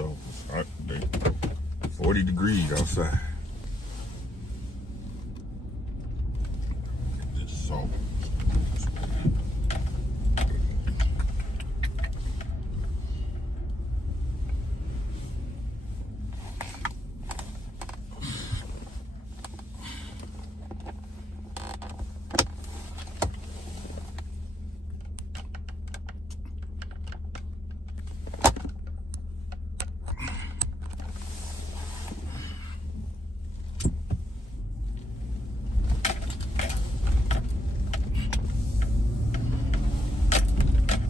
so it's hot today. 40 degrees outside. Get this salt.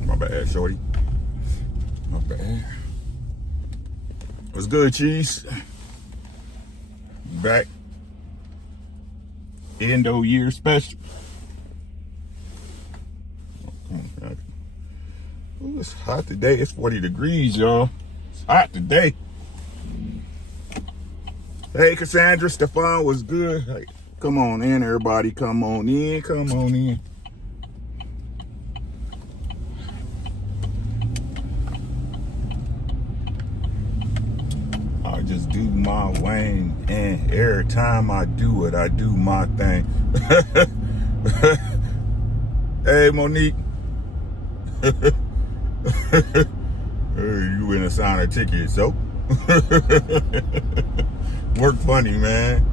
My bad, shorty. My bad. What's good, cheese? Back. End of year special. Oh, come on, ooh, it's hot today. It's 40 degrees, y'all. It's hot today. Hey, Cassandra, Stefan, what's good? Hey, come on in, everybody. Come on in. Come on in. I just do my Wayne, and every time I do it, I do my thing. Hey, Monique. You in a sign a ticket, so work funny, man.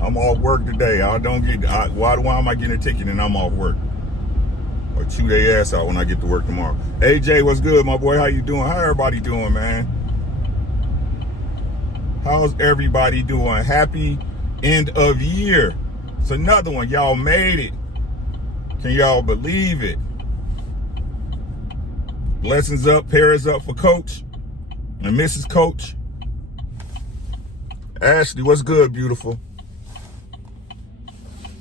I'm off work today. Why am I getting a ticket and I'm off work? Or chew their ass out when I get to work tomorrow. AJ, what's good, my boy? How you doing? How everybody doing, man? How's everybody doing? Happy end of year. It's another one. Y'all made it. Can y'all believe it? Blessings up, prayers up for Coach and Mrs. Coach. Ashley, what's good, beautiful?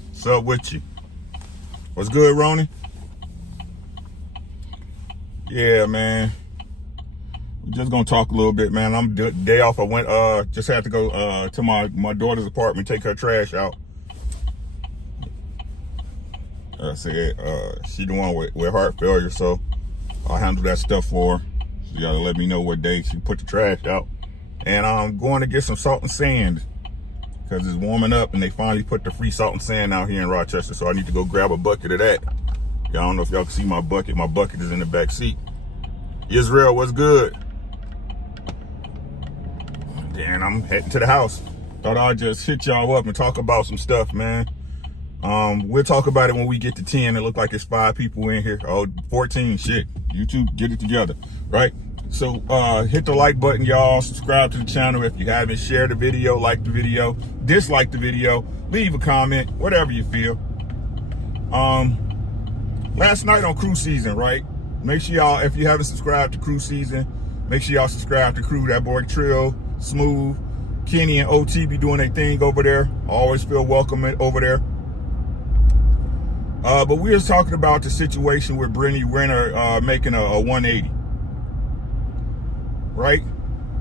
What's up with you? What's good, Ronnie? Yeah, man. We're just gonna talk a little bit, man. I'm day off. I went just had to go to my daughter's apartment, take her trash out. I said she the one with heart failure, so I'll handle that stuff for her. She gotta let me know what day she put the trash out. And I'm going to get some salt and sand because it's warming up and they finally put the free salt and sand out here in Rochester. So I need to go grab a bucket of that. Y'all don't know if y'all can see my bucket. My bucket is in the back seat. Israel, what's good? And I'm heading to the house. Thought I'd just hit y'all up and talk about some stuff, man. We'll talk about it when we get to 10. It look like it's 5 people in here. Oh, 14, shit. YouTube, get it together, right? So hit the like button, y'all. Subscribe to the channel if you haven't. Share the video, like the video, dislike the video, leave a comment, whatever you feel. Last night on Crew Season, right? Make sure y'all, if you haven't subscribed to Crew Season, make sure y'all subscribe to Crew. That boy Trill, Smooth, Kenny, and OT be doing their thing over there. Always feel welcome over there. But we was talking about the situation with Brittany Renner making a 180, right?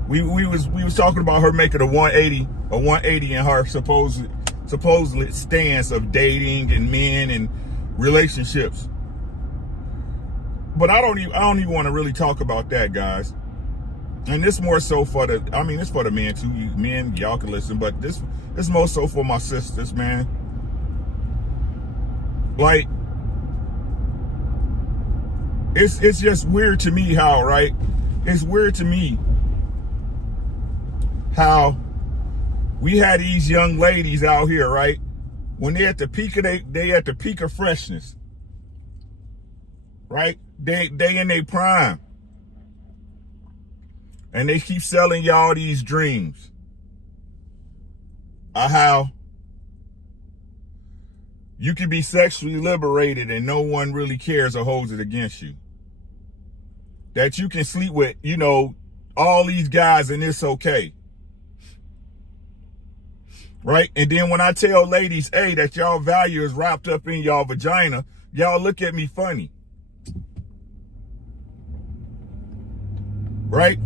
We was talking about her making a 180 in her supposedly stance of dating and men and relationships. But I don't even want to really talk about that, guys. And this more so for it's for the men too. Men, y'all can listen, but this more so for my sisters, man. Like, it's just weird to me how, right? It's weird to me how we had these young ladies out here, right? When they at the peak of they at the peak of freshness, right? They in their prime. And they keep selling y'all these dreams. How you can be sexually liberated and no one really cares or holds it against you. That you can sleep with, all these guys and it's okay. Right? And then when I tell ladies, hey, that y'all value is wrapped up in y'all vagina, y'all look at me funny. Right?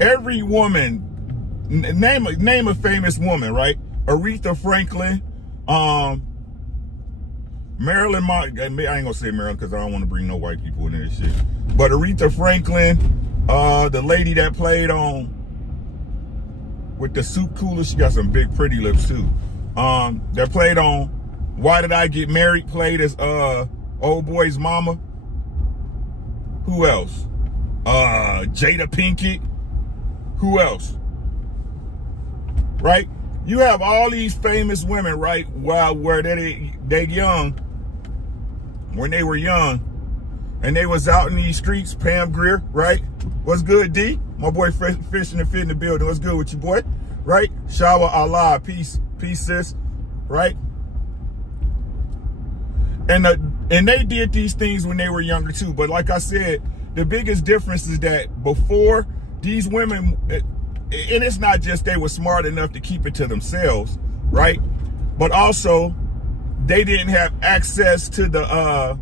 Every woman, name a famous woman, right? Aretha Franklin, Marilyn, I ain't gonna say Marilyn because I don't want to bring no white people into this shit. But Aretha Franklin, the lady that played on with the soup cooler, she got some big pretty lips too. That played on Why Did I Get Married, played as old boy's mama. Who else? Jada Pinkett. Who else? Right? You have all these famous women, right? Where they young, when they were young, and they was out in these streets. Pam Grier, right? What's good, D? My boy Fishing and Fit in the building. What's good with you, boy? Right? Shawa Allah, peace, sis. Right? And they did these things when they were younger too. But like I said, the biggest difference is that before, these women, and it's not just they were smart enough to keep it to themselves, right? But also, they didn't have access to the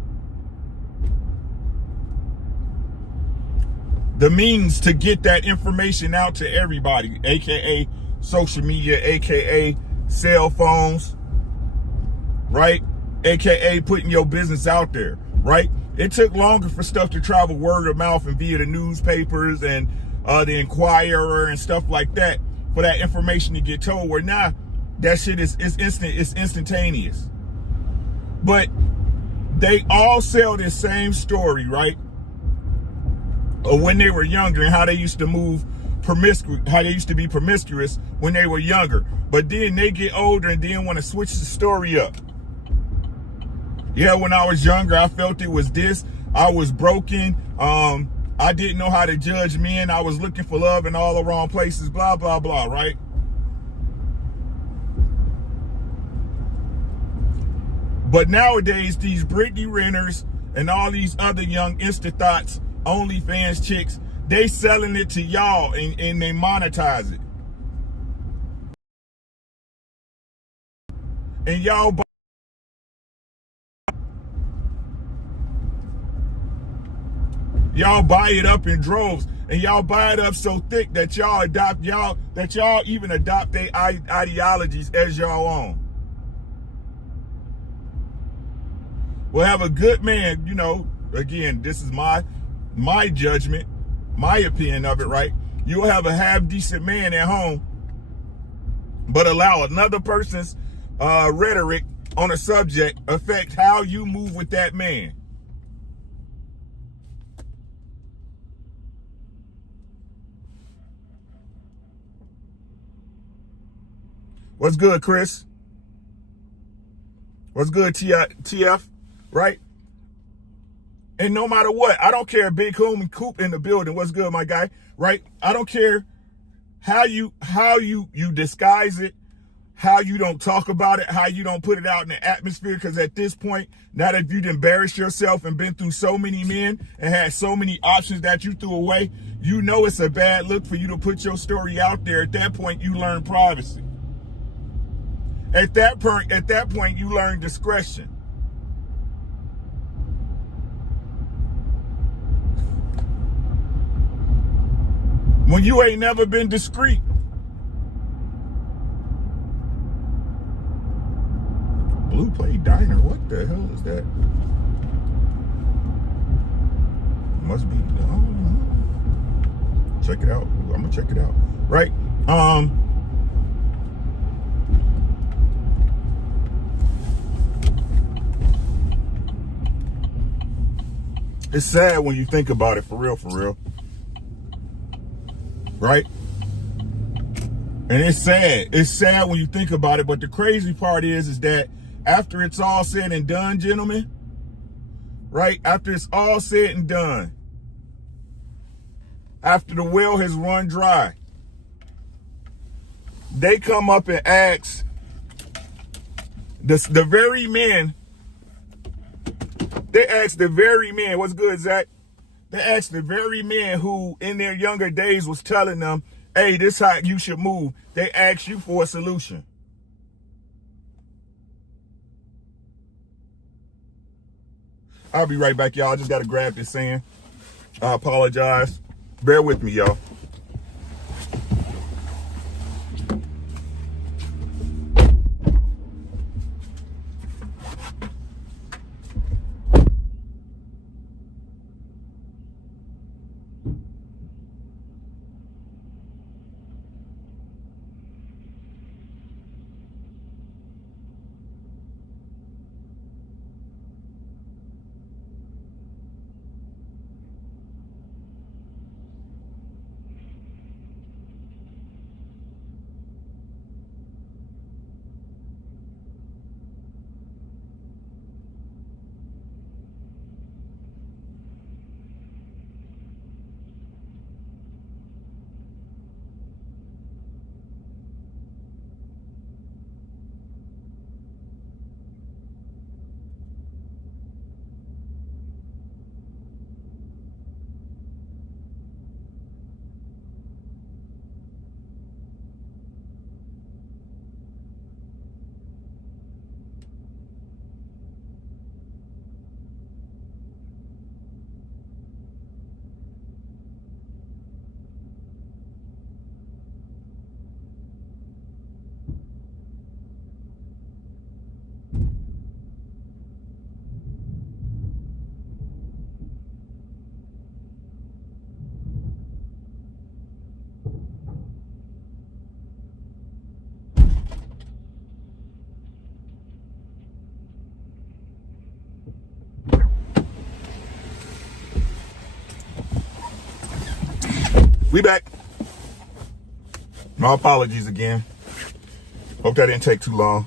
means to get that information out to everybody, aka social media, aka cell phones, right? AKA putting your business out there, right? It took longer for stuff to travel word of mouth and via the newspapers and the Inquirer and stuff like that for that information to get told, where now that shit is instant, it's instantaneous. But they all sell this same story, right? Of when they were younger and how they used to move promiscuous, how they used to be promiscuous when they were younger. But then they get older and then want to switch the story up. Yeah, when I was younger, I felt it was this. I was broken. I didn't know how to judge men. I was looking for love in all the wrong places, blah, blah, blah, right? But nowadays, these Brittany Renters and all these other young Insta Thoughts, OnlyFans chicks, they selling it to y'all and they monetize it. And y'all buy it up in droves, and y'all buy it up so thick that y'all even adopt their ideologies as y'all own. Well, have a good man, you know, again, this is my judgment, my opinion of it, right? You'll have a half-decent man at home, but allow another person's rhetoric on a subject affect how you move with that man. What's good, Chris? What's good, TF? Right? And no matter what, I don't care, Big Homie Coop in the building. What's good, my guy? Right? I don't care how you disguise it, how you don't talk about it, how you don't put it out in the atmosphere, because at this point, now that you've embarrassed yourself and been through so many men and had so many options that you threw away, you know it's a bad look for you to put your story out there. At that point, you learn privacy. At that point, you learn discretion. When you ain't never been discreet. Blue Plate Diner, what the hell is that? Must be, I don't know. Check it out. I'm gonna check it out. Right? It's sad when you think about it, for real. Right? And it's sad. It's sad when you think about it, but the crazy part is that after it's all said and done, gentlemen, right? After it's all said and done, after the well has run dry, they come up and ask the very men. They ask the very men, what's good, Zach? They ask the very men who in their younger days was telling them, hey, this is how you should move. They ask you for a solution. I'll be right back, y'all. I just got to grab this sand. I apologize. Bear with me, y'all. We back. My apologies again. Hope that didn't take too long.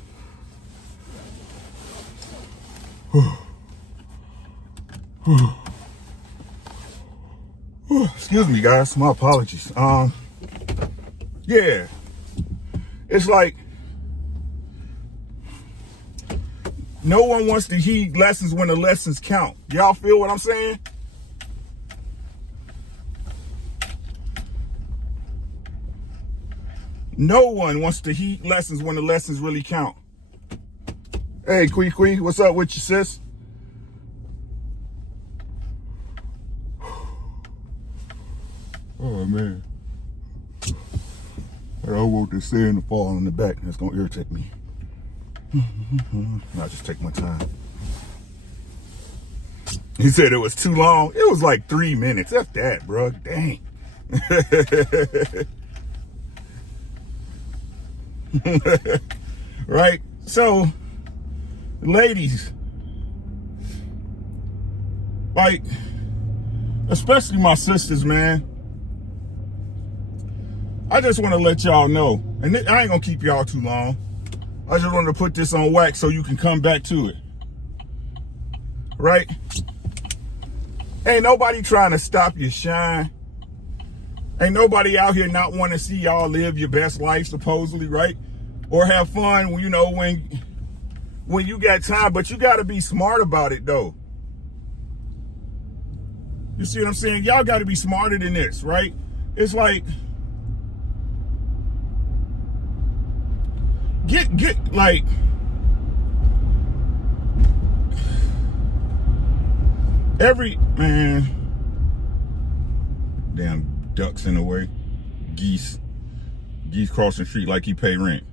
Excuse me, guys. My apologies. Yeah. It's like no one wants to heed lessons when the lessons count. Y'all feel what I'm saying? No one wants to heed lessons when the lessons really count. Hey, Quee, what's up with you, sis? Oh, man. I don't want this sand to fall on the back. That's going to irritate me. I'll just take my time. He said it was too long. It was like 3 minutes. F that, bro. Dang. Right? So, ladies, like, especially my sisters, man, I just want to let y'all know, and I ain't gonna keep y'all too long. I just wanted to put this on wax so you can come back to it. Right? Ain't nobody trying to stop your shine. Ain't nobody out here not wanting to see y'all live your best life, supposedly, right? Or have fun, you know, when you got time, but you got to be smart about it, though. You see what I'm saying? Y'all got to be smarter than this, right? It's like, get like, man, damn ducks in the way, geese crossing the street like he pay rent.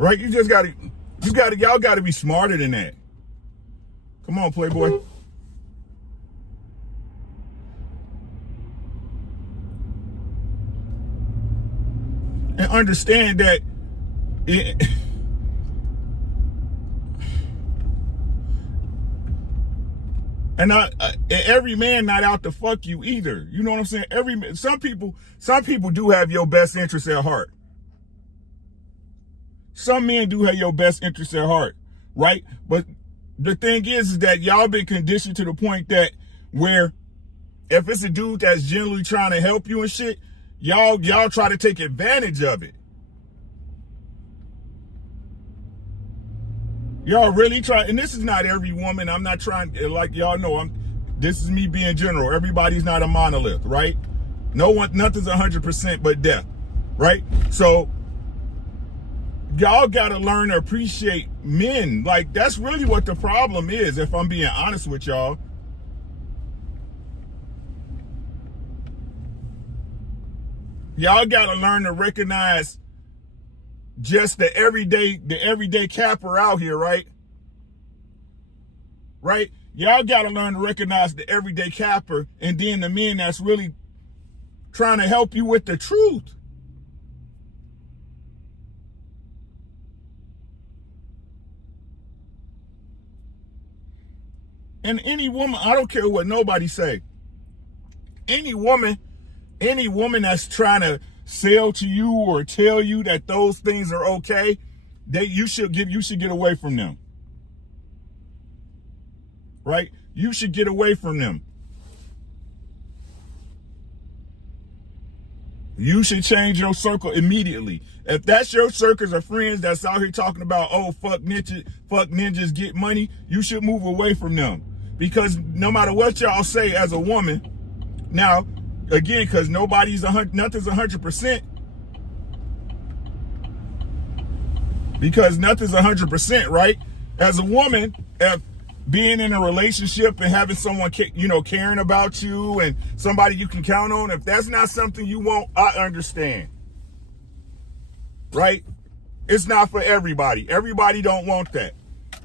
Right? Y'all gotta be smarter than that. Come on, Playboy. And understand that every man not out to fuck you either. You know what I'm saying? Some people do have your best interest at heart. Some men do have your best interest at heart, right? But the thing is that y'all been conditioned to the point that where if it's a dude that's generally trying to help you and shit, y'all try to take advantage of it. Y'all really try, and this is not every woman. I'm not trying, like y'all know, this is me being general. Everybody's not a monolith, right? Nothing's 100% but death, right? So y'all gotta learn to appreciate men. Like, that's really what the problem is, if I'm being honest with y'all. Y'all gotta learn to recognize just the everyday capper out here, right? Right? Y'all gotta learn to recognize the everyday capper, and then the men that's really trying to help you with the truth. And any woman, I don't care what nobody say, any woman that's trying to sell to you or tell you that those things are okay, you should get away from them. Right? You should get away from them. You should change your circle immediately. If that's your circles of friends that's out here talking about, oh, fuck ninjas get money, you should move away from them. Because no matter what y'all say as a woman, now, again, because nothing's 100%. Because nothing's 100%, right? As a woman, if being in a relationship and having someone, caring about you and somebody you can count on, if that's not something you want, I understand. Right? It's not for everybody. Everybody don't want that.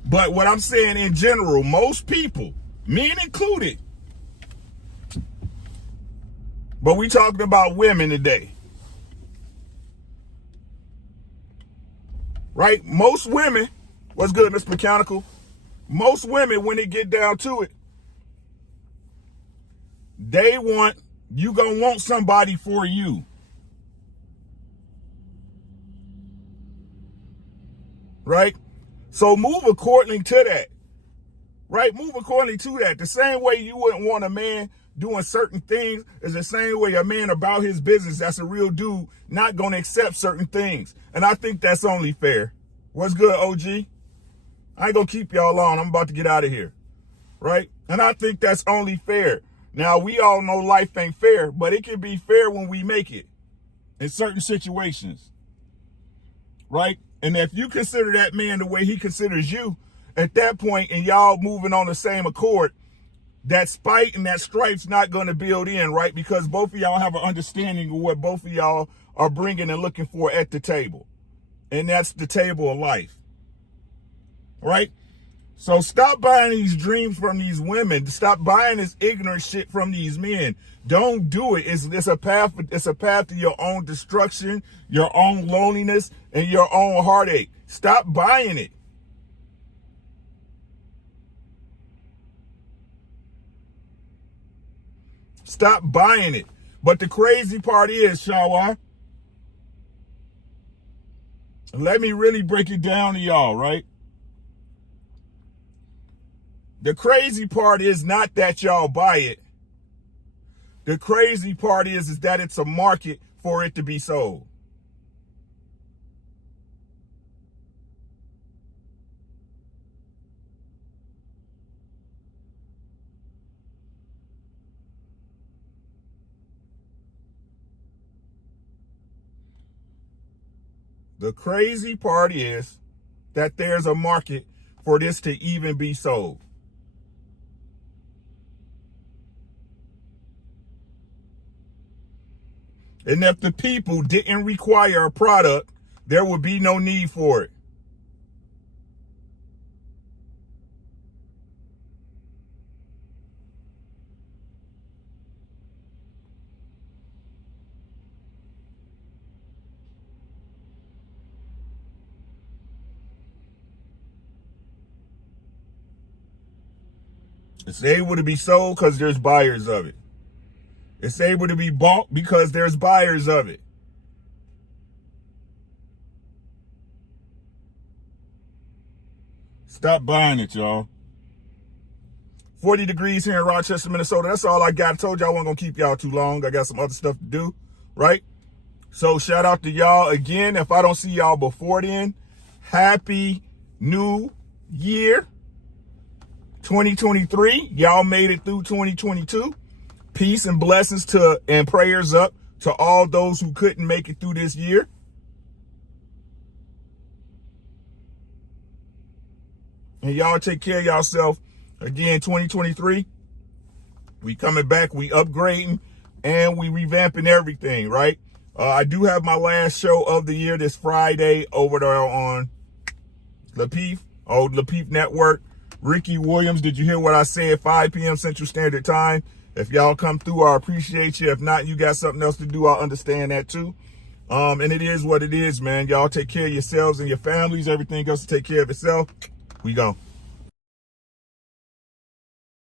But what I'm saying in general, most people, men included, but we talking about women today. right? Most women, what's good, Mr. Mechanical? Most women, when they get down to it, you gonna want somebody for you. Right? So move accordingly to that. Right? Move accordingly to that. The same way you wouldn't want a man doing certain things is the same way a man about his business that's a real dude not going to accept certain things. And I think that's only fair. What's good, OG? I ain't going to keep y'all on. I'm about to get out of here. Right? And I think that's only fair. Now, we all know life ain't fair, but it can be fair when we make it in certain situations. Right? And if you consider that man the way he considers you, at that point, and y'all moving on the same accord, that spite and that strife's not going to build in, right? Because both of y'all have an understanding of what both of y'all are bringing and looking for at the table. And that's the table of life. Right? So stop buying these dreams from these women. Stop buying this ignorant shit from these men. Don't do it. It's a path. It's a path to your own destruction, your own loneliness, and your own heartache. Stop buying it. Stop buying it. But the crazy part is, Shawa, let me really break it down to y'all, right? The crazy part is not that y'all buy it. The crazy part is that it's a market for it to be sold. The crazy part is that there's a market for this to even be sold. And if the people didn't require a product, there would be no need for it. It's able to be sold because there's buyers of it. It's able to be bought because there's buyers of it. Stop buying it, y'all. 40 degrees here in Rochester, Minnesota. That's all I got. I told y'all I wasn't going to keep y'all too long. I got some other stuff to do, right? So shout out to y'all again. If I don't see y'all before then, happy new year 2023. Y'all made it through 2022. Peace and blessings to and prayers up to all those who couldn't make it through this year. And y'all take care of yourself. Again, 2023, we coming back, we upgrading, and we revamping everything, right? I do have my last show of the year this Friday over there on Lapeef Network. Ricky Williams, did you hear what I said? 5 p.m. Central Standard Time. If y'all come through, I appreciate you. If not, you got something else to do, I understand that too. And it is what it is, man. Y'all take care of yourselves and your families. Everything else to take care of itself. We gone.